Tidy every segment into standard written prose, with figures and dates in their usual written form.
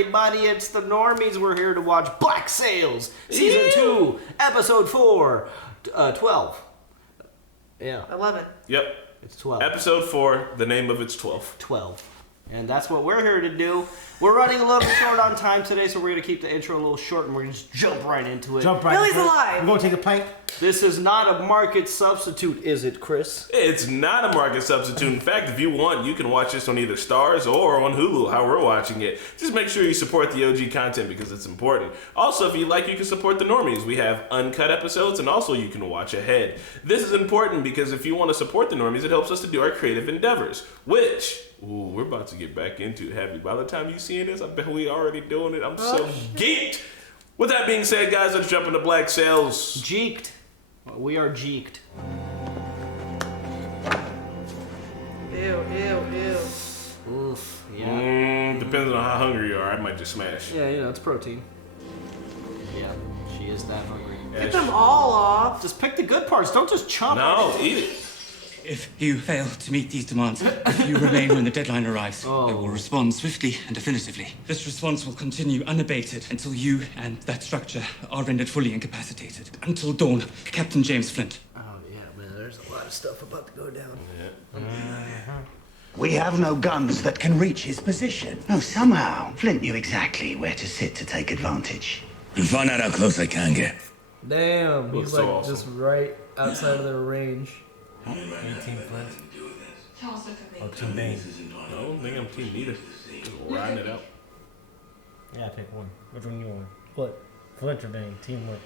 everybody, it's the Normies. We're here to watch Black Sails, Season 2, Episode 4, 12. Yeah. 11. Yep. It's 12. Episode 4, the name of it's 12. 12. And that's what we're here to do. We're running a little bit short on time today, so we're going to keep the intro a little short, and we're going to just jump right into it. Billy's alive! We're going to take a pint. This is not a market substitute, is it, Chris? It's not a market substitute. In fact, if you want, you can watch this on either Stars or on Hulu, how we're watching it. Just make sure you support the OG content because it's important. Also, if you like, you can support the Normies. We have uncut episodes, and also you can watch ahead. This is important because if you want to support the Normies, it helps us to do our creative endeavors, which... Ooh, we're about to get back into it heavy. By the time you see this, I bet we already doing it. I'm so geeked. With that being said, guys, let's jump into Black Sails. Jeeked. We are jeeked. Ew. Oof. Yeah. Depending on how hungry you are, I might just smash. Yeah, it's protein. Yeah, she is that hungry. Get them all off. Just pick the good parts. Don't just chomp. No, eat it. If you fail to meet these demands, if you remain when the deadline arrives, I will respond swiftly and definitively. This response will continue unabated until you and that structure are rendered fully incapacitated. Until dawn, Captain James Flint. Oh, yeah, man, there's a lot of stuff about to go down. We have no guns that can reach his position. No, somehow, Flint knew exactly where to sit to take advantage. And find out how close I can get. Damn, Looks he's so like awesome. just right outside of their range. Team Flint. Charles, look at me. Or Team Bane. I don't think I'm team neither. Just riding it out. Yeah, pick one. Which one you want? What? Flint or Bane? Team what?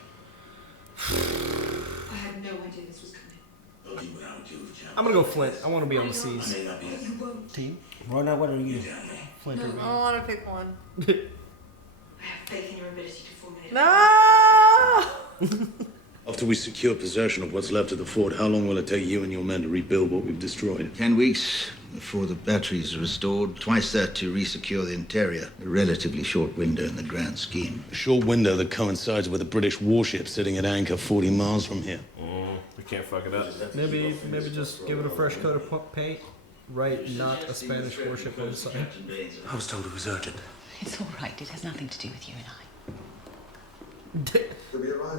I had no idea this was coming. I'm gonna go Flint. I want to be on the seas. You won't. Team? Right now, what are you? Flint or I Bane? don't want to pick one. I have faith in your ability to formulate. No! After we secure possession of what's left of the fort, how long will it take you and your men to rebuild what we've destroyed? 10 weeks before the batteries are restored. Twice that to resecure the interior. A relatively short window in the grand scheme. A short window that coincides with a British warship sitting at anchor 40 miles from here. We can't fuck it up. Maybe just give it a fresh coat of paint. Right, not a Spanish warship inside. I was told it was urgent. It's all right. It has nothing to do with you and I.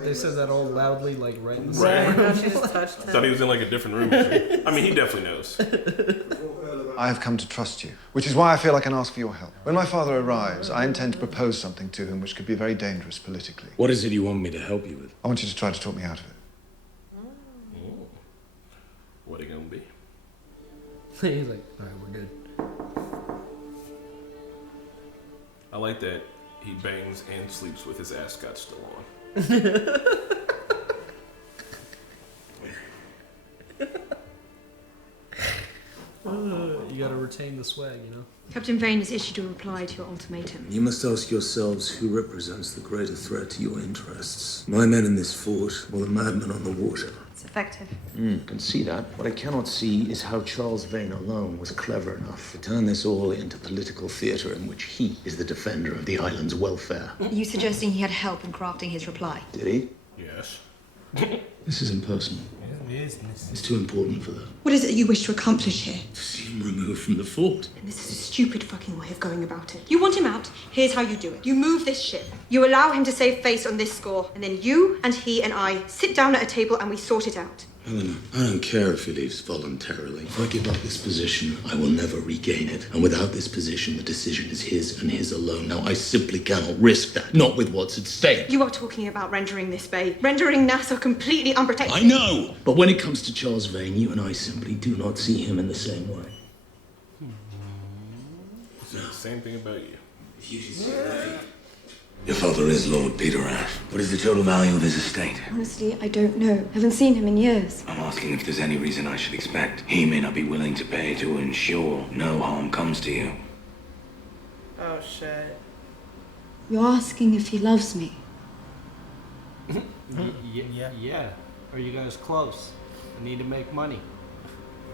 They said that all loudly, like right in the Right. side. No, she just touched I thought he him. was in like a different room. I mean, he definitely knows. I have come to trust you, which is why I feel I can ask for your help. When my father arrives, I intend to propose something to him which could be very dangerous politically. What is it you want me to help you with? I want you to try to talk me out of it. What it gonna be? He's like, all right, we're good. I like that he bangs and sleeps with his ascot still on. You gotta retain the swag, you know? Captain Vane has issued a reply to your ultimatum. You must ask yourselves who represents the greater threat to your interests. My men in this fort or the madman on the water? It's effective. I can see that. What I cannot see is how Charles Vane alone was clever enough to turn this all into political theatre in which he is the defender of the island's welfare. Are you suggesting he had help in crafting his reply? Did he? Yes. This is impersonal. It's too important for that. What is it you wish to accomplish here? To see him removed from the fort. And this is a stupid fucking way of going about it. You want him out? Here's how you do it. You move this ship. You allow him to save face on this score. And then you and he and I sit down at a table and we sort it out. Helena, I don't care if he leaves voluntarily. If I give up this position, I will never regain it. And without this position, the decision is his and his alone. Now, I simply cannot risk that. Not with what's at stake. You are talking about rendering this bay, rendering Nassau completely unprotected. I know! But when it comes to Charles Vane, you and I simply do not see him in the same way. Said the same thing about you. Your father is Lord Peter Ash. What is the total value of his estate? Honestly, I don't know. Haven't seen him in years. I'm asking if there's any reason I should expect he may not be willing to pay to ensure no harm comes to you. Oh, shit. You're asking if he loves me. Yeah. Are you guys close? I need to make money.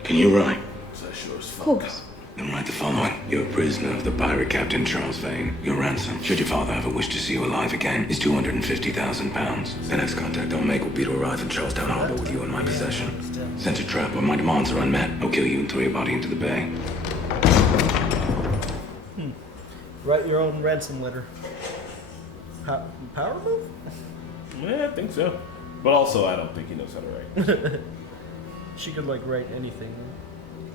Can you write? So sure as fuck. Of course. Then write the following. You're a prisoner of the pirate captain Charles Vane. Your ransom, should your father ever wish to see you alive again, is £250,000. The next contact I'll make will be to arrive in Charlestown Harbor with you in my possession. Sense a trap where my demands are unmet. I'll kill you and throw your body into the bay. Write your own ransom letter. Power move? Yeah, I think so. But also, I don't think he knows how to write. She could like write anything.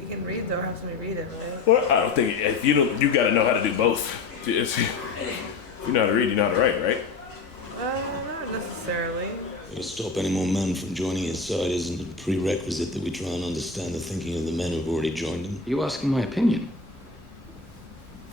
You can read though, have somebody read it, right? Well, I don't think if you don't, you got to know how to do both. If you know how to read, you know how to write, right? Not necessarily. To stop any more men from joining his side isn't a prerequisite that we try and understand the thinking of the men who've already joined him. Are you asking my opinion?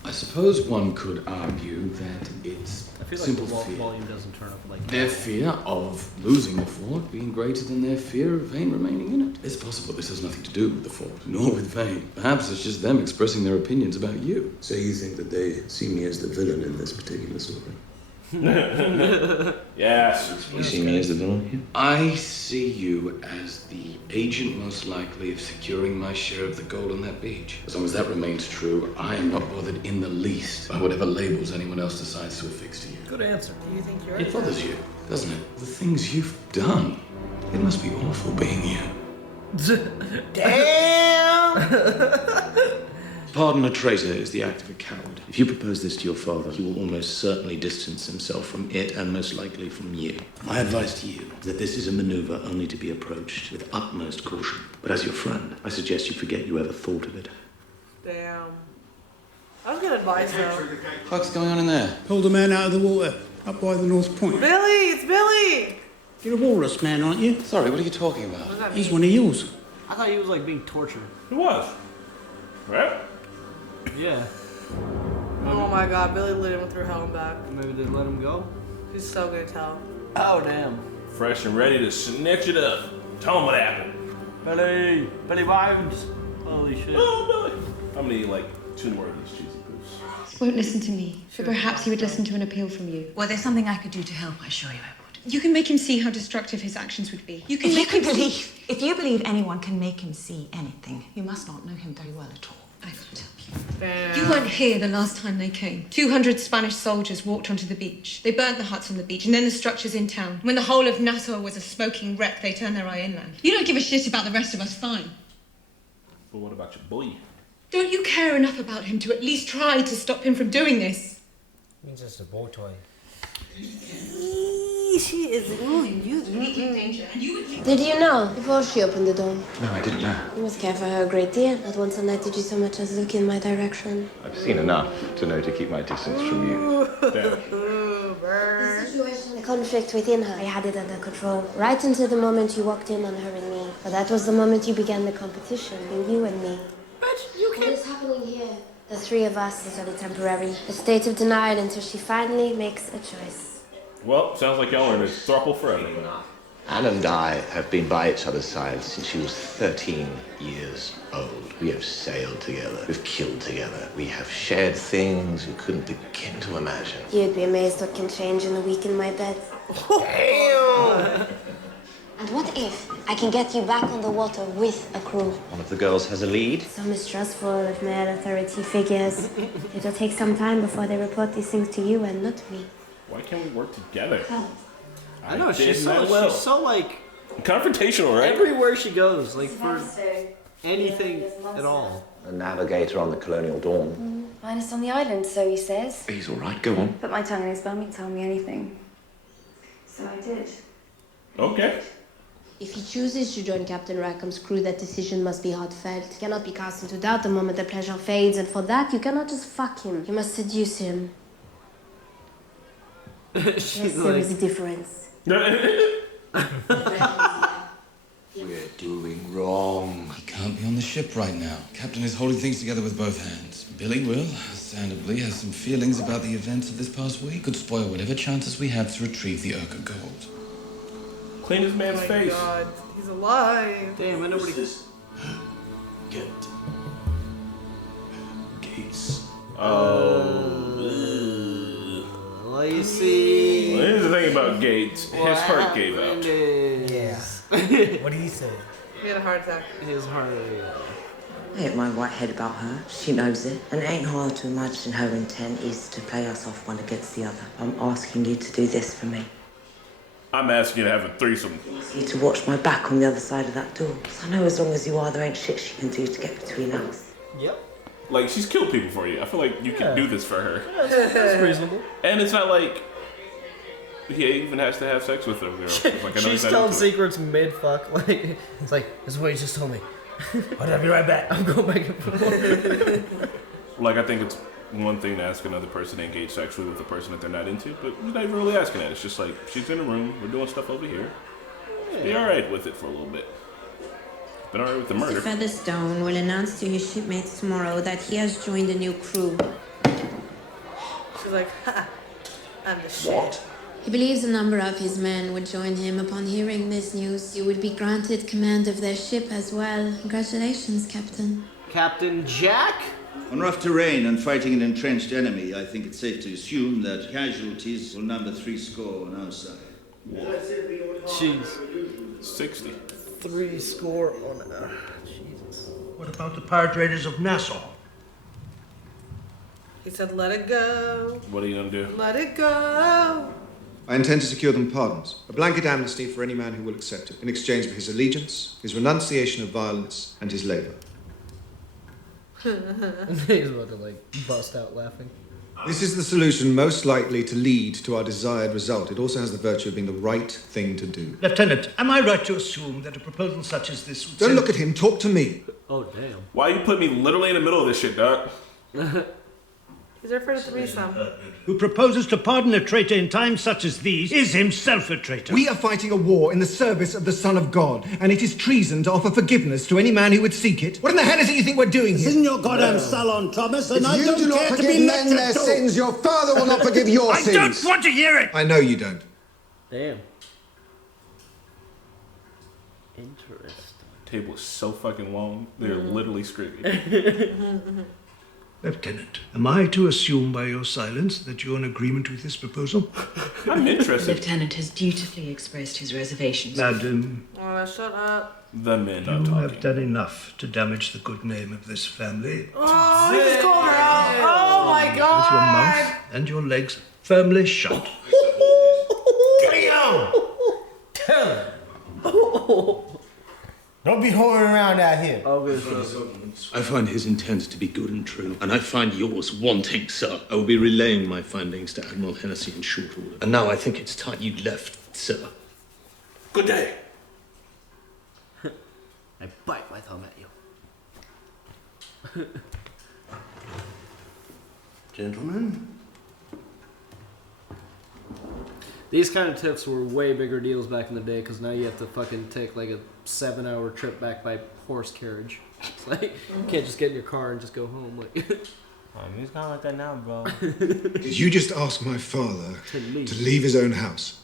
I suppose one could argue that it's I feel like simple the fear. volume doesn't turn up like Their fear of losing the fort being greater than their fear of Vane remaining in it. It's possible this has nothing to do with the fort, nor with Vane. Perhaps it's just them expressing their opinions about you. So you think that they see me as the villain in this particular story? Yes. You see me as the villain here? I see you as the agent most likely of securing my share of the gold on that beach. As long as that remains true, I am not bothered in the least by whatever labels anyone else decides to affix to you. Good answer. Do you think you're It bothers you, doesn't it? The things you've done. It must be awful being you. Damn! Pardon a traitor is the act of a coward. If you propose this to your father, he will almost certainly distance himself from it and most likely from you. My advice to you is that this is a maneuver only to be approached with utmost caution. But as your friend, I suggest you forget you ever thought of it. Damn. That was good advice though. What's going on in there? Pulled a man out of the water, up by the North Point. Billy! It's Billy! You're a walrus man, aren't you? Sorry, what are you talking about? What does that He's mean? one of yours. I thought he was like being tortured. Who was? Right? Yeah. Oh my god, Billy lit him through hell and back. Maybe they let him go. He's so gonna tell. Oh damn. Fresh and ready to snitch it up. Tell him what happened. Billy vibes. Holy shit. Oh, Billy. I'm gonna eat like 2 more of these cheesy poofs. Won't listen to me, but perhaps he would listen to an appeal from you. Well, there's something I could do to help, I assure you I would. You can make him see how destructive his actions would be. You can If you make him believe, if you believe anyone can make him see anything, you must not know him very well at all. I can't help you. Damn. You weren't here the last time they came. 200 Spanish soldiers walked onto the beach. They burnt the huts on the beach and then the structures in town. When the whole of Nassau was a smoking wreck, they turned their eye inland. You don't give a shit about the rest of us, fine. But what about your boy? Don't you care enough about him to at least try to stop him from doing this? Means just a boy toy. She is. Ooh, you. Did you know before she opened the door? No, I didn't know. You must care for her a great deal. Not once a night did you so much as look in my direction. I've seen enough to know to keep my distance from you. Ooh, The burn. situation, the conflict within her, I had it under control. Right until the moment you walked in on her and me. But that was the moment you began the competition between you and me. Bitch, you What can't. is happening here? The three of us is only temporary. A state of denial until she finally makes a choice. Well, sounds like y'all are in a throuple forever. Anne and I have been by each other's sides since she was 13 years old. We have sailed together. We've killed together. We have shared things you couldn't begin to imagine. You'd be amazed what can change in a week in my bed. Damn. And what if I can get you back on the water with a crew? One of the girls has a lead. So mistrustful of male authority figures. It'll take some time before they report these things to you and not me. Why can't we work together? How? I know did she's my will. so like Confrontational, right? everywhere she goes, like for anything at all. A navigator on the Colonial Dawn. Minus on the island, so he says. He's all right, go on. Put my tongue in his bum, he'd tell me anything. So I did. Okay. If he chooses to join Captain Rackham's crew, that decision must be heartfelt. It cannot be cast into doubt the moment the pleasure fades, and for that, you cannot just fuck him. You must seduce him. She's Yes, there is a difference. We're doing wrong. He can't be on the ship right now. Captain is holding things together with both hands. Billy will, understandably, has some feelings about the events of this past week. Could spoil whatever chances we have to retrieve the Urka gold. Clean this Oh man's my face. god, he's alive. Damn, and nobody. Get Gates. Lacey. Well, here's the thing about Gates. His heart gave out. Yeah. What did he say? He had a heart attack. His heart. I hit my white head about her. She knows it. And it ain't hard to imagine her intent is to play us off one against the other. I'm asking you to do this for me. I'm asking you to have a threesome. I ask you to watch my back on the other side of that door. 'Cause I know as long as you are, there ain't shit she can do to get between us. Yep. Like, she's killed people for you. I feel like you can do this for her. Yeah, that's reasonable. And it's not like he even has to have sex with her. Like, She's telling secrets mid-fuck. Like, it's like, this is what you just told me. I'll be right back. I'm going back and forth. Like, I think it's one thing to ask another person to engage sexually with a person that they're not into, but you're not even really asking that. It's just like, she's in a room, we're doing stuff over here. Just be alright with it for a little bit. Been alright with the murder. Mr. Featherstone will announce to his shipmates tomorrow that he has joined a new crew. She's like, ha, I'm the shit. He believes a number of his men would join him upon hearing this news. You would be granted command of their ship as well. Congratulations, Captain. Captain Jack? On rough terrain and fighting an entrenched enemy, I think it's safe to assume that casualties will number 60 on our side. Jeez. 60. 60 on our... Jesus. What about the pirate raiders of Nassau? He said, let it go. What are you gonna do? Let it go. I intend to secure them pardons, a blanket amnesty for any man who will accept it, in exchange for his allegiance, his renunciation of violence, and his labour. He's about to, like, bust out laughing. This is the solution most likely to lead to our desired result. It also has the virtue of being the right thing to do. Lieutenant, am I right to assume that a proposal such as this would... Don't look at him, talk to me. Oh, damn. Why you put me literally in the middle of this shit, dog? He's afraid of threesome. Who proposes to pardon a traitor in times such as these is himself a traitor. We are fighting a war in the service of the Son of God, and it is treason to offer forgiveness to any man who would seek it. What in the hell is it you think we're doing here? It's in your goddamn salon, Thomas, and If I you don't do not care to forgive be men their lectured to. sins, your Father will not forgive your sins. I don't want to hear it! I know you don't. Damn. Interesting. Table is so fucking long, they're literally screaming. Lieutenant, am I to assume by your silence that you're in agreement with this proposal? I'm interested. The Lieutenant has dutifully expressed his reservations. Madam, Oh, shut up. The men are you talking. have done enough to damage the good name of this family. Oh, he just called her out. Oh, my Both your mouth God. and your legs firmly shut. Damn! Tell him. Don't be whoring around out here. I find his intent to be good and true, and I find yours wanting, sir. I will be relaying my findings to Admiral Hennessy in short order. And now I think it's time you left, sir. Good day. I bite my thumb at you. Gentlemen? These kind of tips were way bigger deals back in the day, because now you have to fucking take like a 7-hour trip back by horse carriage. It's like, you can't just get in your car and just go home. Like, He's kind of like that now, bro. Did you just ask my father to leave his own house?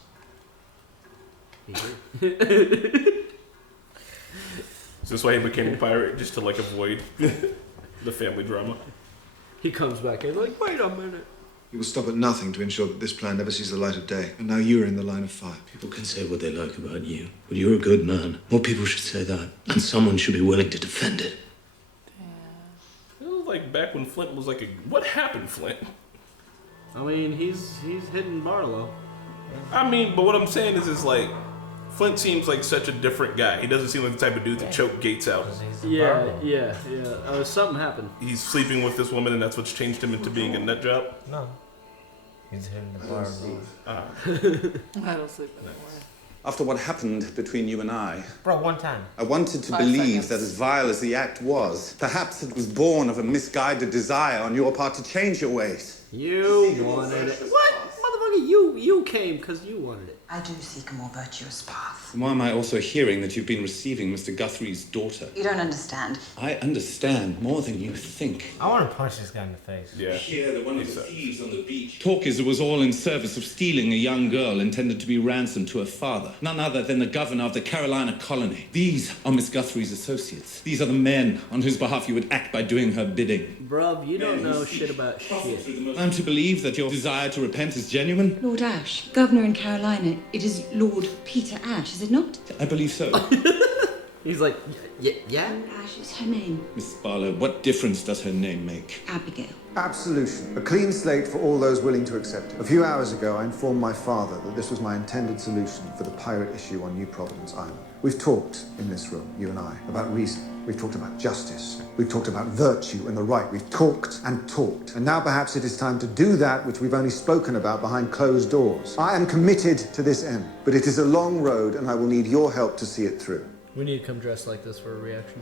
Is this why he became a pirate? Just to, like, avoid the family drama? He comes back in like, wait a minute. He will stop at nothing to ensure that this plan never sees the light of day. And now you're in the line of fire. People can say what they like about you, but you're a good man. More people should say that, and someone should be willing to defend it. It was like back when Flint was like a... What happened, Flint? I mean, he's hitting Barlow. I mean, but what I'm saying is like... Flint seems like such a different guy. He doesn't seem like the type of dude to choke Gates out. Yeah. Something happened. He's sleeping with this woman, and that's what's changed him into being a nut job? No. He's hitting the bar. I don't sleep anymore. After what happened between you and I, Bro, one time. I wanted to 5 believe seconds. that as vile as the act was, perhaps it was born of a misguided desire on your part to change your ways. You wanted it. What? Motherfucker, you came because you wanted it. I do seek a more virtuous path. Why am I also hearing that you've been receiving Mr. Guthrie's daughter? You don't understand. I understand more than you think. I want to punch this guy in the face. Yeah. Here, the one of the thieves on the beach. Talk is it was all in service of stealing a young girl intended to be ransomed to her father. None other than the governor of the Carolina colony. These are Miss Guthrie's associates. These are the men on whose behalf you would act by doing her bidding. Bruv, you don't know shit about shit. I'm to believe that your desire to repent is genuine? Lord Ashe, Governor in Carolina, it is Lord Peter Ashe, is it not? I believe so. He's like, yeah? Ash is her name. Miss Barlow, what difference does her name make? Abigail. Absolution. A clean slate for all those willing to accept it. A few hours ago, I informed my father that this was my intended solution for the pirate issue on New Providence Island. We've talked in this room, you and I, about reason. We've talked about justice. We've talked about virtue and the right. We've talked and talked. And now perhaps it is time to do that which we've only spoken about behind closed doors. I am committed to this end, but it is a long road and I will need your help to see it through. We need to come dressed like this for a reaction.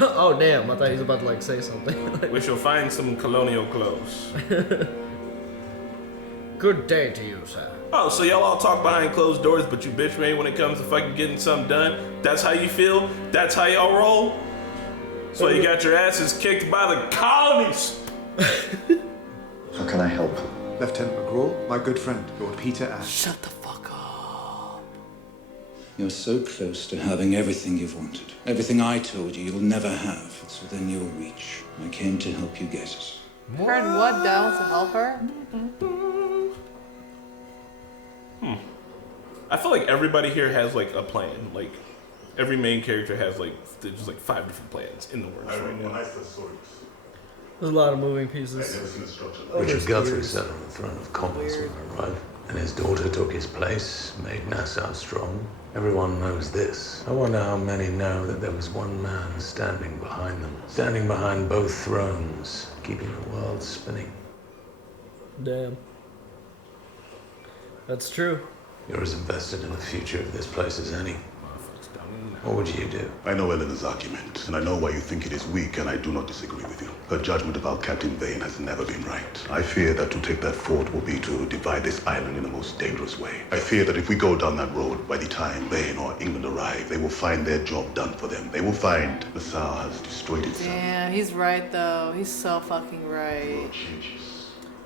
Oh, damn. I thought he was about to, like, say something. We shall find some colonial clothes. Good day to you, sir. Oh, so y'all all talk behind closed doors, but you bitch me when it comes to fucking getting something done? That's how you feel? That's how y'all roll? So you got your asses kicked by the colonies! How can I help? Lieutenant McGraw, my good friend, Lord Peter Ash. Shut the fuck up. You're so close to having everything you've wanted. Everything I told you you'll never have. It's within your reach. I came to help you get it. Heard what down to help her? I feel like everybody here has like a plan. Like every main character has like there's like 5 different plans in the works right now. There's a lot of moving pieces. Richard Guthrie sat on the throne of commerce when I arrived, and his daughter took his place, made Nassau strong. Everyone knows this. I wonder how many know that there was one man standing behind them, standing behind both thrones, keeping the world spinning. Damn. That's true. You're as invested in the future of this place as any. What would you do? I know Eleanor's argument, and I know why you think it is weak, and I do not disagree with you. Her judgment about Captain Vane has never been right. I fear that to take that fort will be to divide this island in the most dangerous way. I fear that if we go down that road, by the time Vane or England arrive, they will find their job done for them. They will find Nassau has destroyed itself. Yeah, he's right though. He's so fucking right.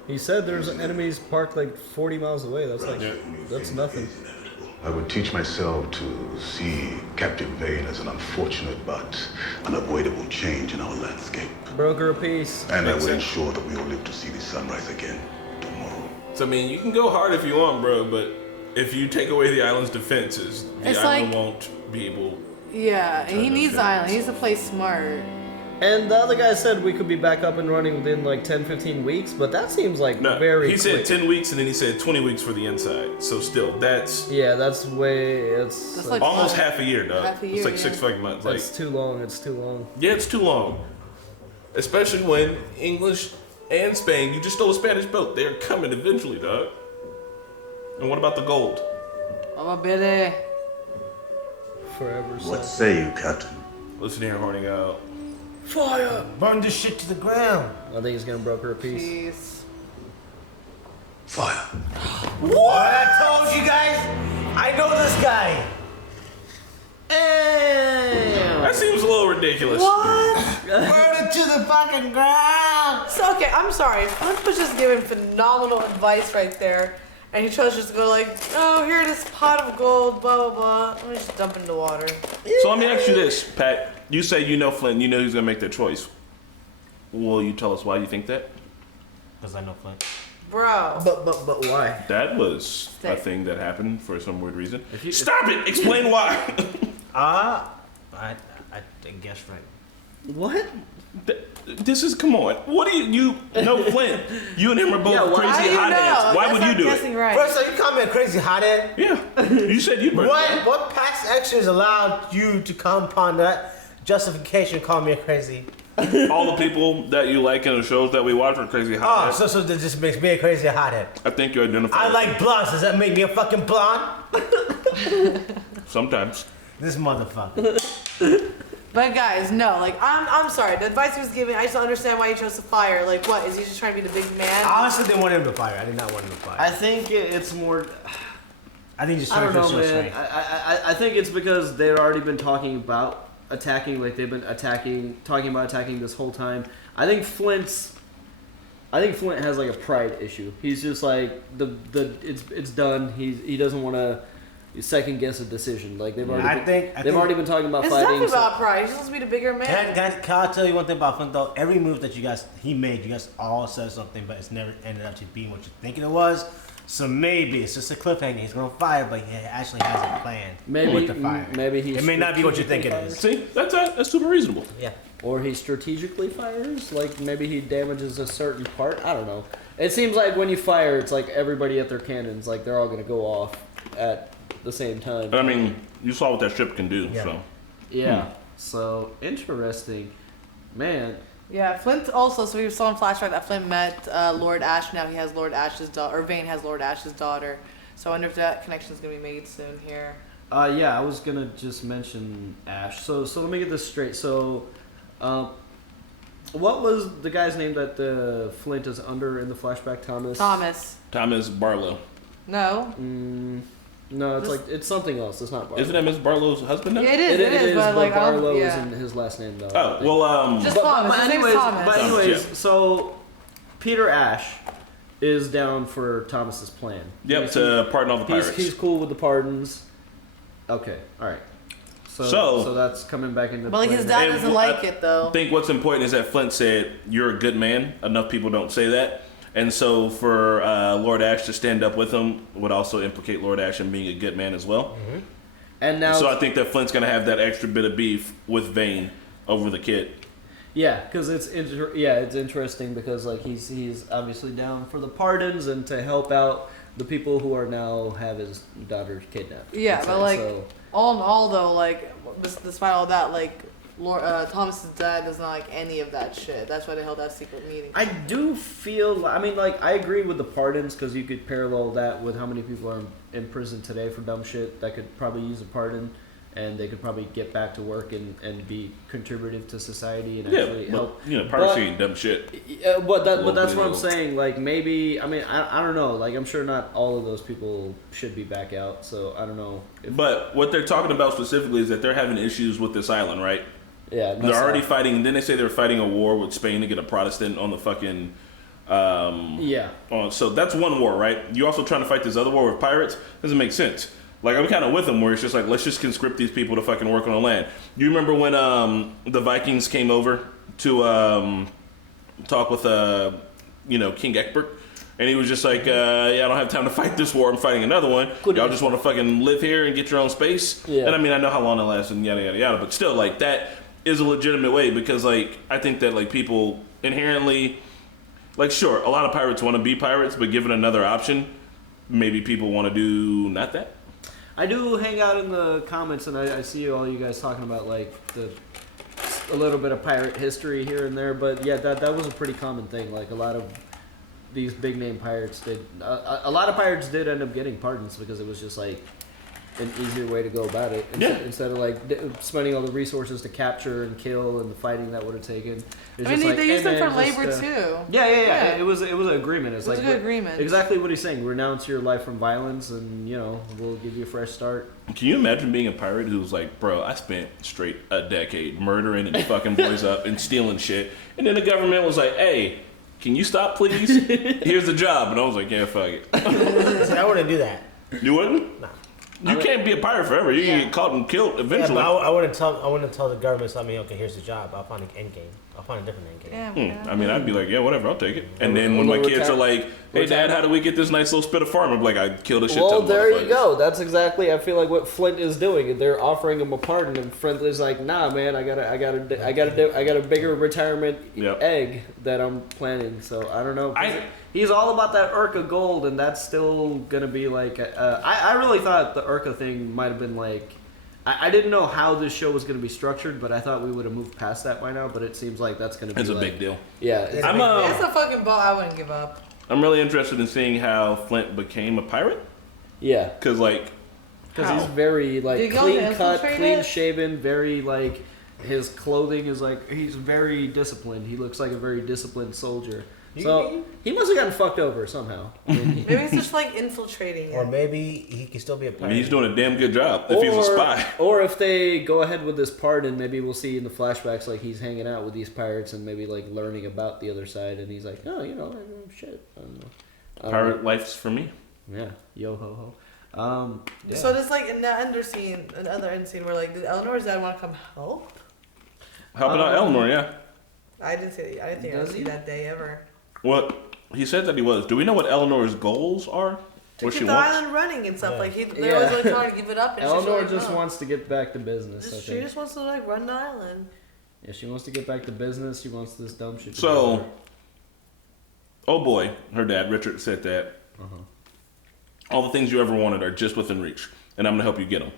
He said there's enemies parked like 40 miles away. That's like, that's nothing. I would teach myself to see Captain Vane as an unfortunate but unavoidable change in our landscape. Broker of peace. And I would ensure that we will live to see the sunrise again tomorrow. So I mean, you can go hard if you want, bro, but if you take away the island's defenses, the It's island like- won't be able. Yeah, he needs the island. He needs to play smart. And the other guy said we could be back up and running within like 10, 15 weeks, but that seems like very He quick. said 10 weeks and then he said 20 weeks for the inside. So still, that's Yeah, that's way, it's That's like almost what? half a year, dog. Half a year, it's like yeah. 6 fucking months. Like, It's too long, it's too long. yeah, it's too long. Especially when English and Spain, you just stole a Spanish boat. They're coming eventually, dog. And what about the gold? I'm a bit Forever. What say you, Captain? Listen here, horning out. Fire! Burn this shit to the ground. I think he's gonna broker a peace. Peace. Fire. What? I told you guys. I know this guy. That seems a little ridiculous. What? Burn it to the fucking ground. So, okay, I'm sorry. Flint was just giving phenomenal advice right there. And he chose just to go like, oh, here this pot of gold, blah, blah, blah. Let me just dump it in the water. So let me ask you this, Pat. You say you know Flint, you know he's gonna make that choice. Will you tell us why you think that? Because I know Flint. Bro. But why? That was a thing that happened for some weird reason. Stop it! Explain why. I guess right. What? This is, come on. What do you know Flint? You and him are both crazy hotheads. Why would you do it? Right. First of all, you call me a crazy hothead? Yeah. You said you'd burn it. What past actions allowed you to come upon that justification to call me a crazy? All the people that you like in the shows that we watch are crazy Oh, hotheads. so that just makes me a crazy hothead. I think you identify. I like blondes. Does that make me a fucking blonde? Sometimes. This motherfucker. But guys, no, like I'm sorry. The advice he was giving, I just don't understand why he chose to fire. Like, what is he just trying to be the big man? I honestly didn't want him to fire. I did not want him to fire. I think it's more. I think just I don't trying to know, show man. strength. I think it's because they've already been talking about attacking, like they've been talking about attacking this whole time. I think Flint has like a pride issue. He's just like it's done. He doesn't want to second guess a decision. Like they've already they've already been talking about It's fighting. definitely about pride. He's supposed to be the bigger man. Can I tell you one thing about Flint though? Every move that he made, you guys all said something, but it's never ended up to being what you thinking it was. So maybe it's just a cliffhanger. He's gonna fire, but he actually has a plan with the fire. Maybe he. It may not be what you think it is. See, that's super reasonable. Yeah. Or he strategically fires. Like maybe he damages a certain part. I don't know. It seems like when you fire, it's like everybody at their cannons, like they're all gonna go off at the same time. I mean, you saw what that ship can do. Yeah. So. Yeah. So interesting, man. Yeah, Flint also, so we saw in flashback that Flint met Lord Ash. Now he has Lord Ash's daughter, or Vane has Lord Ash's daughter. So I wonder if that connection is going to be made soon here. Yeah, I was gonna just mention Ash. So let me get this straight. So, what was the guy's name that the Flint is under in the flashback? Thomas Barlow. No. No, it's something else. It's not Barlow. Isn't that Miss Barlow's husband now? Yeah, it is, but like Barlow yeah. isn't his last name though. Oh well, just Thomas. His name is Thomas. But anyways, so Peter Ash is down for Thomas's plan. Yep, to pardon all the pirates. He's cool with the pardons. Okay, all right. So that's coming back into. But like his dad doesn't like it though. I think what's important is that Flint said, "You're a good man." Enough people don't say that. And so for Lord Ash to stand up with him would also implicate Lord Ash in being a good man as well. Mm-hmm. And now, so I think that Flint's gonna have that extra bit of beef with Vane over the kid. Yeah, because it's interesting because like he's obviously down for the pardons and to help out the people who are now have his daughter kidnapped. Yeah, but like all in all though, like despite all that, like Thomas's dad doesn't like any of that shit. That's why they held that secret meeting. I do feel. I mean, like I agree with the pardons because you could parallel that with how many people are in prison today for dumb shit that could probably use a pardon, and they could probably get back to work and be contributive to society and actually help. You know, piracy ain't dumb shit. But that's what I'm saying. Like maybe I mean I don't know. Like I'm sure not all of those people should be back out. So I don't know. But what they're talking about specifically is that they're having issues with this island, right? Yeah, they're already fighting. Then they say they're fighting a war with Spain to get a Protestant on the fucking. So that's one war, right? You also trying to fight this other war with pirates? Doesn't make sense. Like I'm kind of with them, where it's just like let's just conscript these people to fucking work on the land. You remember when the Vikings came over to talk with King Egbert? And he was just like, yeah, I don't have time to fight this war. I'm fighting another one. Y'all just want to fucking live here and get your own space? Yeah. And I mean, I know how long it lasts and yada, yada, yada. But still, like, that is a legitimate way because, like, I think that, like, people inherently, like, sure, a lot of pirates want to be pirates, but given another option, maybe people want to do not that. I do hang out in the comments and I see all you guys talking about, like, a little bit of pirate history here and there. But, yeah, that was a pretty common thing. Like, a lot of these big name pirates did. A lot of pirates did end up getting pardons because it was just like an easier way to go about it. Instead of like spending all the resources to capture and kill and the fighting that would have taken. I mean, they used them for labor too. Yeah. It was an agreement. It's like a good agreement. Exactly what he's saying. Renounce your life from violence, and we'll give you a fresh start. Can you imagine being a pirate who's like, bro, I spent straight a decade murdering and fucking boys up and stealing shit, and then the government was like, hey, can you stop, please? Here's the job. And I was like, yeah, fuck it. I wouldn't do that. You wouldn't? No. You can't be a pirate forever. You can get caught and killed eventually. Yeah, but I wouldn't tell the government, okay, here's the job. I'll find an end game. I'll find a different end game. I mean, I'd be like, yeah, whatever, I'll take it. And then when my kids are like, hey, Dad, how do we get this nice little spit of farm? I'm like, I'd kill the shit ton of there you go. That's exactly, I feel like what Flint is doing. They're offering him a pardon, and Flint is like, nah, man, I got a bigger retirement egg that I'm planning. So I don't know. He's all about that Urca gold, and that's still gonna be like. I really thought the Urca thing might have been like. I didn't know how this show was going to be structured, but I thought we would have moved past that by now. But it seems like that's going to be. It's a big deal. Yeah, it's a fucking ball. I wouldn't give up. I'm really interested in seeing how Flint became a pirate. Yeah, because he's very like clean cut, clean shaven, very like his clothing is like he's very disciplined. He looks like a very disciplined soldier. So he must have gotten fucked over somehow. Maybe he's just like infiltrating. Or maybe he can still be a pirate. I mean, he's doing a damn good job if he's a spy. Or if they go ahead with this pardon, maybe we'll see in the flashbacks like he's hanging out with these pirates and maybe like learning about the other side, and he's like, oh, shit. I don't know. Pirate life's for me. Yeah, yo ho ho. Yeah. So there's like in that end scene where like did Eleanor's dad want to come help? Helping out Eleanor, yeah. I didn't think I would see that day ever. What he said that he was. Do we know what Eleanor's goals are To What keep she the wants? island running and stuff. Like they're always like trying to give it up. And Eleanor she's just like, no. wants to get back to business. I She think. just wants to like run the island. Yeah, she wants to get back to business. She wants this dumb shit. To So, be over. oh boy, her dad Richard said that all the things you ever wanted are just within reach, and I'm gonna help you get them.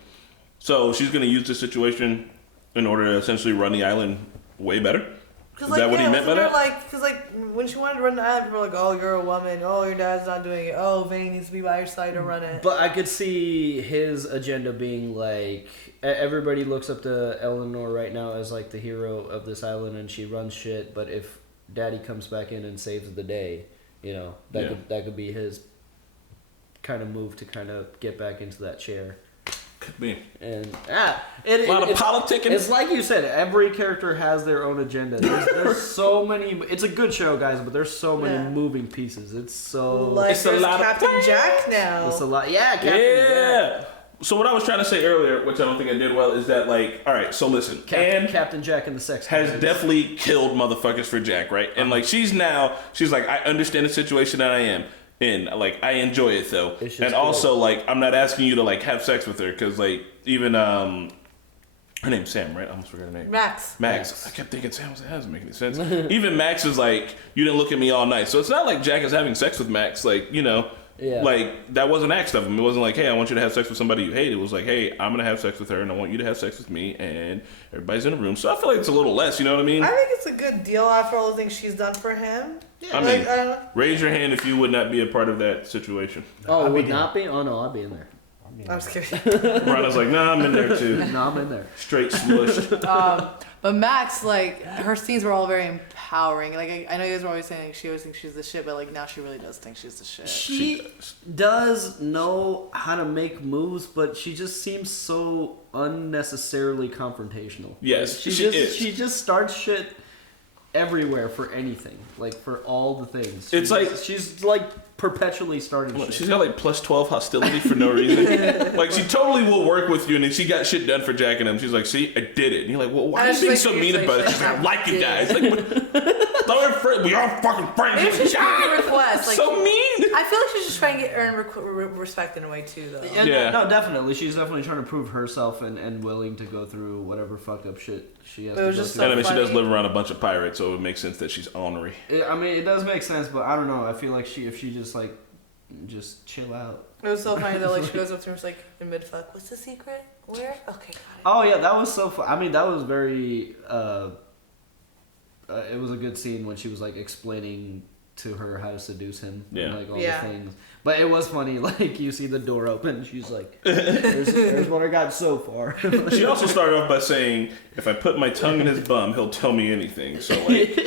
So she's gonna use this situation in order to essentially run the island way better. Is that what he meant by that? Because when she wanted to run the island, people were like, "Oh, you're a woman. Oh, your dad's not doing it. Oh, Vane needs to be by your side to run it." But I could see his agenda being like everybody looks up to Eleanor right now as like the hero of this island, and she runs shit. But if Daddy comes back in and saves the day, you know that could be his kind of move to kind of get back into that chair. Could be. And a lot of politicking. It's like you said, every character has their own agenda. There's so many. It's a good show, guys, but there's so many moving pieces. It's so. Like it's a lot Captain of Jack now. It's a lot. Yeah, Captain Jack. So what I was trying to say earlier, which I don't think I did well, is that like, all right, so listen, Captain Jack and the Sex has Pistols. definitely killed motherfuckers for Jack, right? And like she's like, I understand the situation that I am in, like I enjoy it though, and also like I'm not asking you to like have sex with her because like even her name's Sam, right? I almost forgot her name. Max. I kept thinking Sam. That doesn't make any sense. Even Max is like, you didn't look at me all night, so it's not like Jack is having sex with Max, like you know. Yeah. Like, that wasn't asked of him. It wasn't like, hey, I want you to have sex with somebody you hate. It was like, hey, I'm going to have sex with her, and I want you to have sex with me, and everybody's in a room. So I feel like it's a little less, you know what I mean? I think it's a good deal after all the things she's done for him. I mean, raise your hand if you would not be a part of that situation. Oh, would not be? Oh, no, I'd be in there. I'm just kidding. Rhonda's like, nah, I'm in there too. No, I'm in there. Straight smushed. But Max, like, her scenes were all very empowering. Like, I know you guys were always saying she always thinks she's the shit, but like now she really does think she's the shit. She does know how to make moves, but she just seems so unnecessarily confrontational. Yes, she is. She just starts shit everywhere for anything, like for all the things. It's like she's like perpetually starting shit. She's got like plus 12 hostility for no reason. Like she totally will work with you, and then she got shit done for Jack and him. She's like, see, I did it. And you're like, well, why are you being so mean about it? She's like, I like you guys. Like, we are fucking friends. Maybe she's trying to request. Like, so mean. I feel like she's just trying to earn respect in a way too, though. Yeah. No, definitely. She's definitely trying to prove herself and willing to go through whatever fucked up shit she has to go through. And I mean, she does live around a bunch of pirates, so it makes sense that she's ornery. I mean, it does make sense, but I don't know. I feel like if she just like just chill out. It was so funny that like she goes up to her and she's like in mid fuck. What's the secret? Where? Okay, got it. Oh yeah, that was so fun. I mean, that was very. It was a good scene when she was like explaining to her how to seduce him. Yeah. And, like all the things. But it was funny. Like you see the door open, and she's like, "There's what I got so far." She also started off by saying, "If I put my tongue in his bum, he'll tell me anything." So like,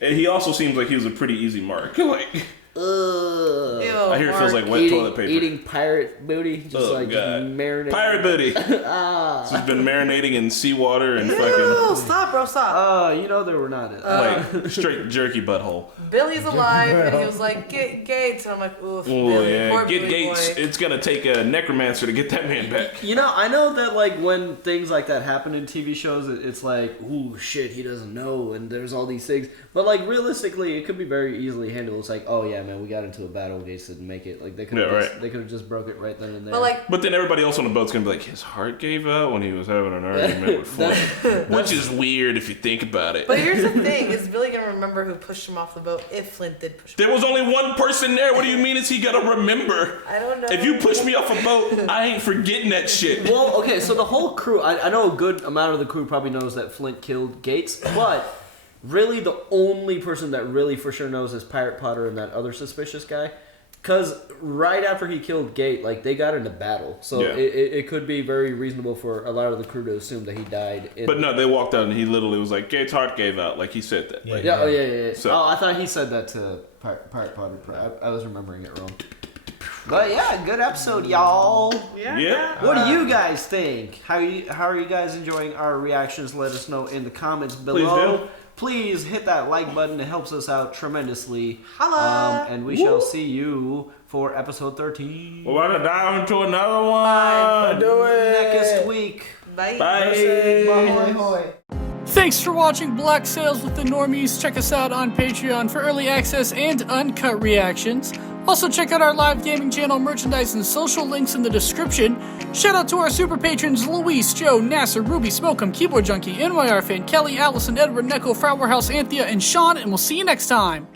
and he also seems like he was a pretty easy mark. Like. I hear it feels like wet toilet paper. Eating pirate booty, just God. marinating. Pirate booty. So he's been marinating in seawater and fucking. Stop, bro, stop. You know there were not. Like straight jerky butthole. Billy's alive, and he was like, "Get Gates," and I'm like, "Oof, Oh Billy, yeah, poor get Billy Gates. boy." It's gonna take a necromancer to get that man back. You know, I know that like when things like that happen in TV shows, it's like, ooh, shit, he doesn't know, and there's all these things. But like realistically, it could be very easily handled. It's like, oh yeah, man, we got into a battle, Gates didn't make it. Like they could have they could have just broke it right then and there. But then everybody else on the boat's gonna be like, his heart gave out when he was having an argument with Flint, which is weird if you think about it. But here's the thing: is Billy gonna remember who pushed him off the boat if Flint did push him? There was only one person there. What do you mean is he gonna remember? I don't know. If you push me off a boat, I ain't forgetting that shit. Well, okay, so the whole crew, I know a good amount of the crew probably knows that Flint killed Gates, but really the only person that really for sure knows is Pirate Potter and that other suspicious guy. Because right after he killed Gate, like, they got into battle. So it could be very reasonable for a lot of the crew to assume that he died. But no, they walked out and he literally was like, Gate's heart gave out. Like, he said that. Like, Yeah. So, oh, I thought he said that to Pirate Potter. I was remembering it wrong. But yeah, good episode, y'all. Yeah. What do you guys think? How are you guys enjoying our reactions? Let us know in the comments below. Please hit that like button. It helps us out tremendously. Holla! And we shall see you for episode 13. We're going to dive into another one. Bye. Do it. Next week. Bye. Bye. Thanks for watching Black Sails with the Normies. Check us out on Patreon for early access and uncut reactions. Also, check out our live gaming channel, merchandise, and social links in the description. Shout out to our super patrons Luis, Joe, Nasser, Ruby, Smoke'em, Keyboard Junkie, NYR Fan, Kelly, Allison, Edward, Neko, Frat Warehouse, Anthea, and Sean, and we'll see you next time.